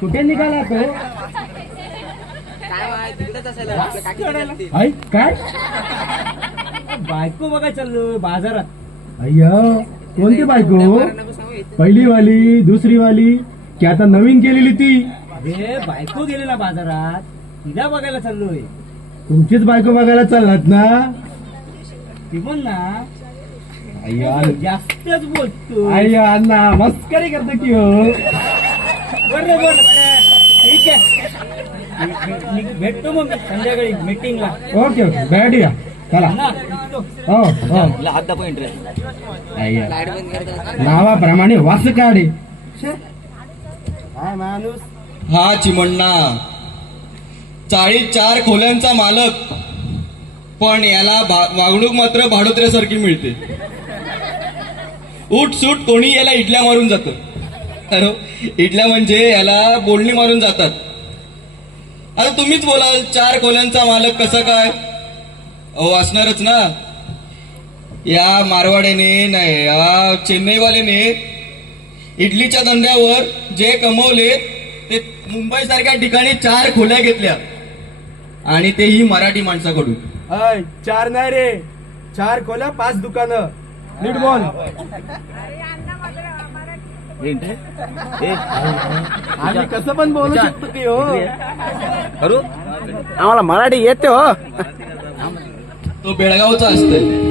कुठे निघाला तो? काय बायको बघा चाललो बाजारात. अय्या कोणती बायको? पहिली वाली, दुसरी वाली की आता नवीन केलेली ती? अरे बायको गेली ना बाजारात, तिला बघायला चाललोय. तुमचीच बायको बघायला चाललात ना? ती पण ना. अय्या जास्तच बोलतो. अय्या अण्णा मस्करी करतो की हो. बरोबर ठीक आहे, भेटतो मग संध्याकाळी मीटिंगला. ओके ओके भेटूया चला. हो हो नावाप्रमाणे वास काढे. काय माणूस हा चिमण्णा 44 खोल्यांचा मालक, पण याला वागणूक मात्र भाडोत्र्यासारखी मिळते. उठ सूट कोणी याला इडल्या मारून जातं. अरे इडल्या म्हणजे याला बोलणी मारून जातात. आता तुम्हीच बोलाल 4 खोल्यांचा मालक कसा काय? अहो असणारच ना. या मारवाड्याने नाही या चेन्नईवाल्याने इडलीच्या धंद्यावर जे कमवले ते मुंबई सारख्या ठिकाणी 4 खोल्या घेतल्या, आणि तेही मराठी माणसाकडून. 4 नाही रे, 4 खोल्या 5 दुकानं. नीट बोल. आम्ही कसं पण बोलू शकतो की हो. आम्हाला मराठी येते हो. तो बेळगावचा असतोय.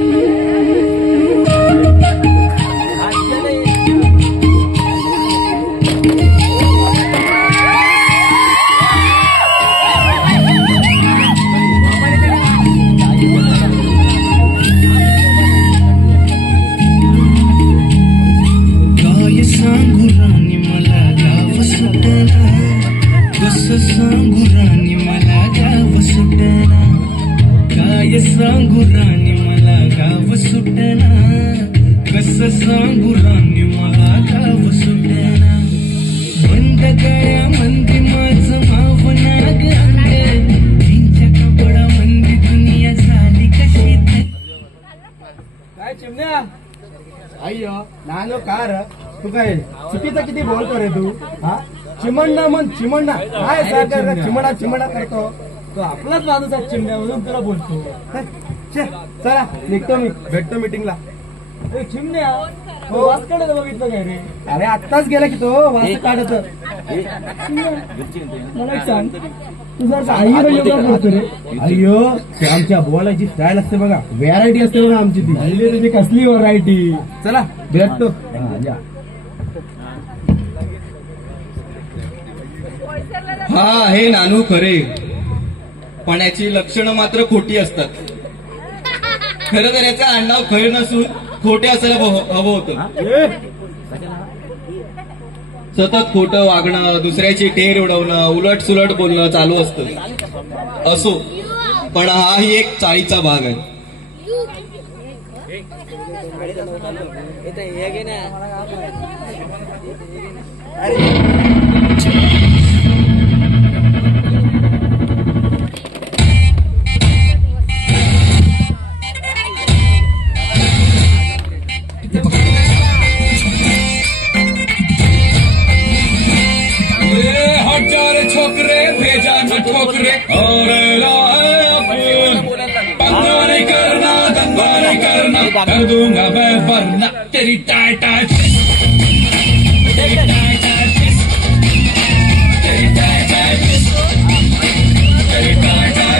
सांगू राणी मला गाव सुटना, कसं सांगू राणी मला गाव सुटना. बंद गळ्या मंदी माझं माव नाग अंग, तीनच्या कपडा मंदी दुनिया झाली कशी. काय चिमण्या अय्यो नानो कार तू काय चुकीचा किती बोलतो रे तू. हा चिमण्णा म्हण चिमण्णा. काय सागर चिमणा चिमणा करतो. तो आपलाच माणूस आहे चिमण्या म्हणून तुला बोलतो. चला निघतो मी, भेटतो मीटिंगला. चिमण्या तो वास काढत बघितलं काय रे? अरे आत्ताच गेला की तो वास काढत. मला एक सांग, तू जर आई बोलतो रे. अय्यो ते आमच्या बोलायची स्टाईल असते बघा, व्हरायटी असते बघा आमची ती. तुझी कसली व्हरायटी. चला भेटतो. हा हे नानू खरे, पण याची लक्षणं मात्र खोटी असतात. खरं तर याचं आडनाव खरे नसून खोटे असायला हवं होतं. सतत खोटं वागणं, दुसऱ्याची टेर उडवणं, उलट सुलट बोलणं चालू असतं. असो, पण हाही एक चाळीचा भाग आहे. छोकरे भेजा न ठोकरे और पंगा नहीं करना, दंगा नहीं करना, कर दूंगा मैं वरना तेरी टाय टाय तेरी टाय टाय तेरी टाय टाय तेरी टाय टाय.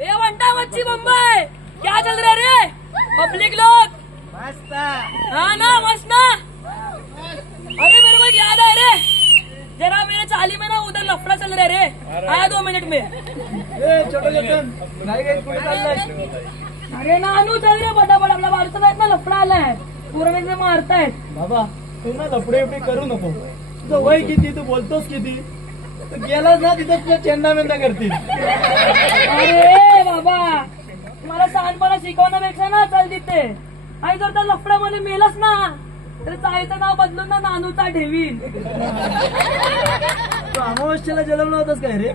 ए वंटा मच्छी मुंबई क्या चल रहा है रे? पब्लिक लोग मस्त. हाँ ना मस्त ना. अरे मेरे को याद है रे, जरा मेरे चाली में ना उधर लफड़ा चल रहा है रे. आया 2 मिनट में. अरे नानू चल रहे बड़ा बड़ा आपल्या बाजूचा आहेत ना लफड़ा आलाय. पूर्ण में मारतायत. बाबा तू ना लफडे एवढे करू नको. तुझं वय किती, तू बोलतोस किती. तू गेलास ना तिथं तुझ्या चेंडा मेंदा करतील. अरे बाबा मला शहाणपणा शिकवण्यापेक्षा ना चल तिथे. आणि जर त्या लफड्यामध्ये मेलास ना तर चायचं नाव बदलून ना नानूचा ठेवीन. तू अमावस्येला जन्मला होतास काय रे?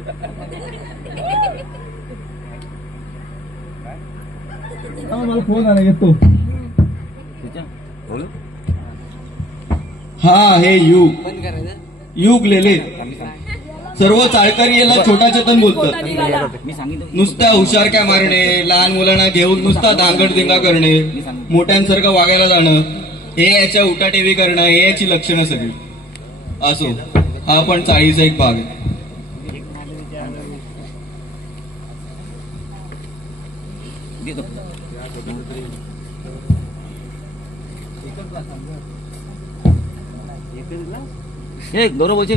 हा, मला फोन आला, येतो. हा हे युग लेले सर्व चाळकरी याला छोटा चेतन बोलतात. नुसता हुशार काय मारणे, लहान मुलांना घेऊन नुसता धांगडधिंगा करणे, मोठ्यांसारखं वागायला जाणं, हे याच्या उठाटेवी करणं, हे याची लक्षणं सगळी. असो, हा पण 40 एक भाग आहे. गौरव बोलचे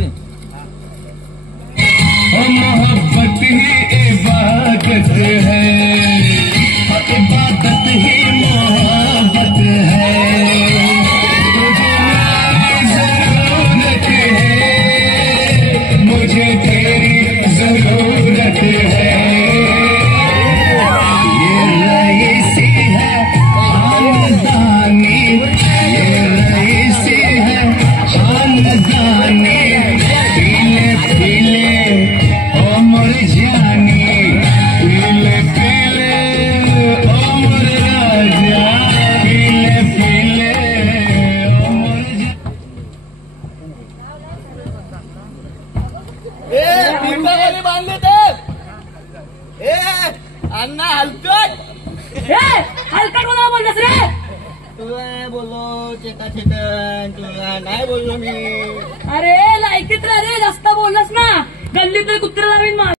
मोहब्बत ही इबादत है, इबादत ही मोहब्बत है, जरूरत है, मुझे तेरी जरूरत है. ये रईसी है खानदानी, ये रईसी है खानदानी, पीले पीले ओ मोर जानी, पीले पीले ओ मोर राजा, पीले पीले ओ मोर बांधले तर अण्णा हलकट हलकट कोणाला बोललास रे? तुला बोललो चेता चेतन, तुला नाही बोललो मी. अरे लायकीत रे, जास्त बोललास ना गल्लीत कुत्रा लावीन.